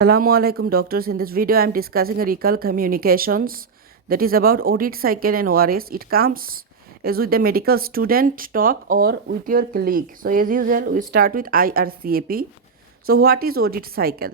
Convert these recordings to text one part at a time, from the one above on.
Assalamu alaikum doctors. In this video I am discussing a recall communications that is about audit cycle and ORS. It comes as with the medical student talk or with your colleague. So as usual we start with IRCAP. So what is audit cycle?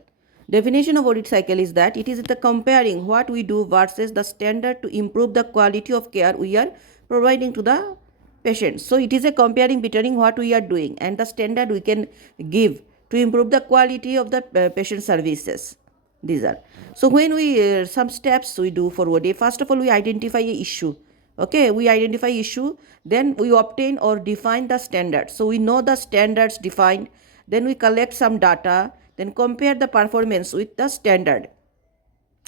Definition of audit cycle is that it is the comparing what we do versus the standard to improve the quality of care we are providing to the patients. So it is a comparing between what we are doing and the standard we can give to improve the quality of the patient services. These are. So when we some steps we do for ODA. First of all, we identify a issue. Okay, we identify issue, then we obtain or define the standards. So we know the standards defined, then we collect some data, then compare the performance with the standard,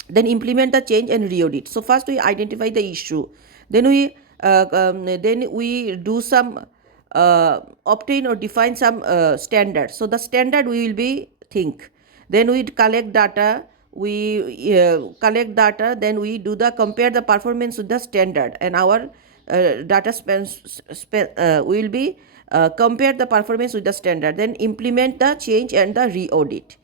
then implement the change and re-audit. So first we identify the issue, then we do some obtain or define some standard. So the standard we will be think, then we collect data, then we do the compare the performance with the standard, and our data we will be compare the performance with the standard, then implement the change and the re-audit.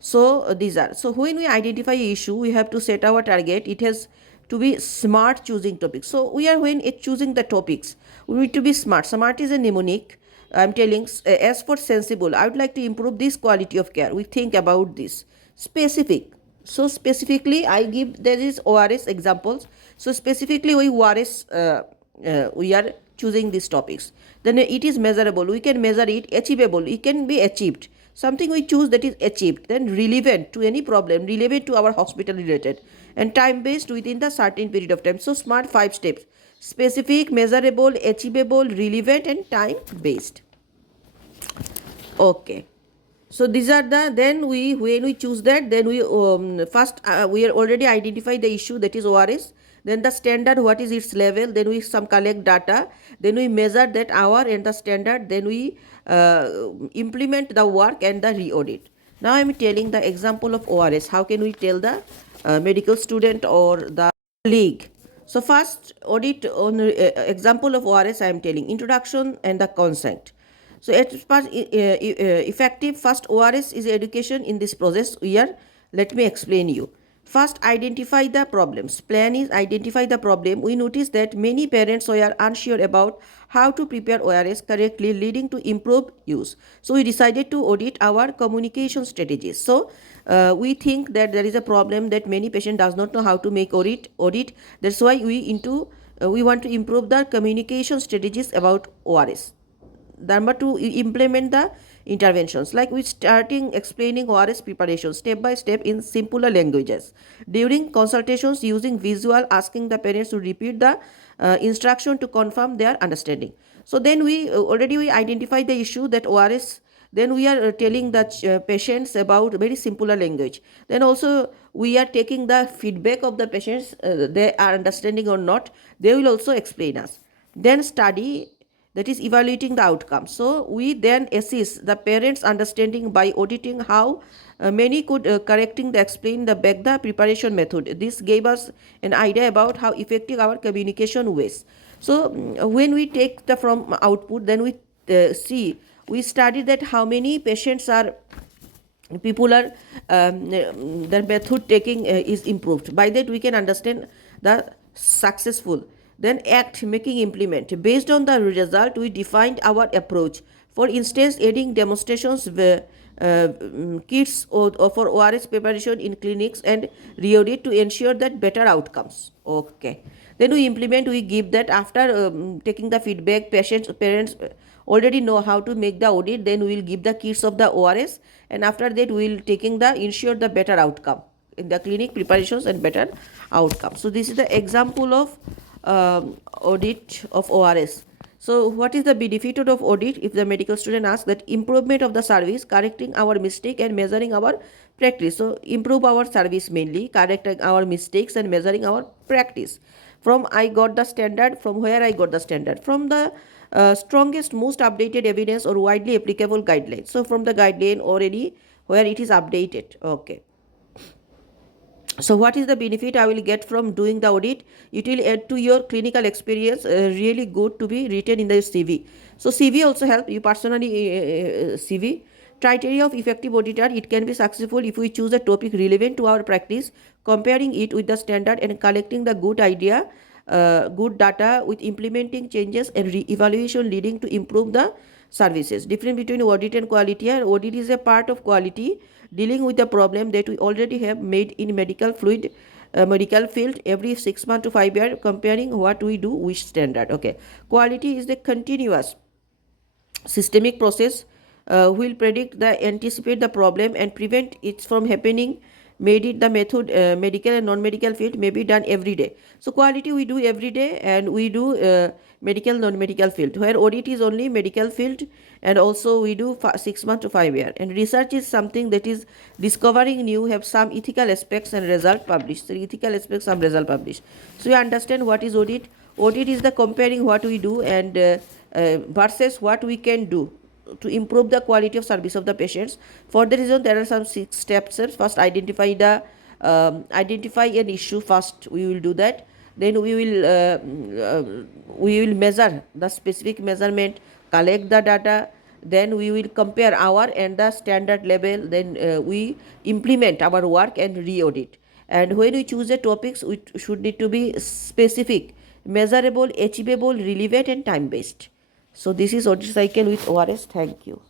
So these are. So when we identify a issue, we have to set our target. It has to be smart choosing topics. So we are when it choosing the topics, we need to be smart. Smart is a mnemonic. I'm telling as for sensible, I would like to improve this quality of care. We think about this. Specific. So specifically, I give there is ORS examples. So specifically, we are choosing these topics. Then it is measurable. We can measure it. Achievable. It can be achieved. Something we choose that is achieved. Then relevant to any problem, relevant to our hospital related, and time based within the certain period of time. So smart 5 steps: specific, measurable, achievable, relevant, and time based. Okay. So these are the, then we when we choose that, then we first we are already identify the issue, that is ORS, then the standard, what is its level, then we some collect data, then we measure that hour and the standard, then we implement the work and the re-audit. Now I am telling the example of ORS. How can we tell the medical student or the colleague? So first audit on example of ORS I am telling introduction and the consent. So effective first ORS is education in this process. Let me explain you. First, identify the problems. Plan is identify the problem. We notice that many parents were unsure about how to prepare ORS correctly, leading to improved use. So we decided to audit our communication strategies. So we think that there is a problem that many patients does not know how to make audit. That's why we want to improve the communication strategies about ORS. Number 2, implement the interventions, like we starting explaining ORS preparation step by step in simpler languages. During consultations, using visual, asking the parents to repeat the instruction to confirm their understanding. So then we identify the issue that ORS, then we are telling the patients about very simpler language. Then also we are taking the feedback of the patients, they are understanding or not, they will also explain us. Then study, that is evaluating the outcome. So we then assess the parents understanding by auditing how many could correcting the explain the back the preparation method. This gave us an idea about how effective our communication was. So when we take the from output, then we study that how many patients are people are their method taking is improved. By that we can understand the successful. Then act, making, implement. Based on the result, we defined our approach. For instance, adding demonstrations kits or for ORS preparation in clinics and re-audit to ensure that better outcomes. Okay. Then we implement, we give that after taking the feedback, parents already know how to make the audit, then we will give the kits of the ORS, and after that we will taking the ensure the better outcome in the clinic preparations and better outcome. So this is the example of audit of ORS. So what is the benefit of audit? If the medical student asks, that improvement of the service, correcting our mistake and measuring our practice. So improve our service mainly, correcting our mistakes and measuring our practice. From I got the standard, from where I got the standard, from the strongest, most updated evidence or widely applicable guidelines. So from the guideline already where it is updated. Okay. So what is the benefit I will get from doing the audit? It will add to your clinical experience, really good to be written in the CV. So CV also help you personally CV. criteria of effective auditor, it can be successful if we choose a topic relevant to our practice, comparing it with the standard and collecting the good idea, good data with implementing changes and evaluation leading to improve the services. Difference between audit and quality. Audit is a part of quality, dealing with the problem that we already have made in medical field every 6 months to 5 years, comparing what we do with standard. Okay, quality is the continuous systemic process, will predict the anticipate the problem and prevent it from happening, made it the method, medical and non-medical field may be done every day. So quality we do every day, and we do medical non-medical field, where audit is only medical field, and also we do 6 months to 5 years. And research is something that is discovering new, have some ethical aspects and result published. So ethical aspects, some result published. So you understand what is audit. Audit is the comparing what we do and versus what we can do to improve the quality of service of the patients. For the reason, there are some 6 steps. First, identify an issue. First, we will do that. Then we will measure the specific measurement, collect the data. Then we will compare our and the standard level. Then we implement our work and re-audit. And when we choose the topics, we should need to be specific, measurable, achievable, relevant, and time based. So this is audit cycle with ORS. Thank you.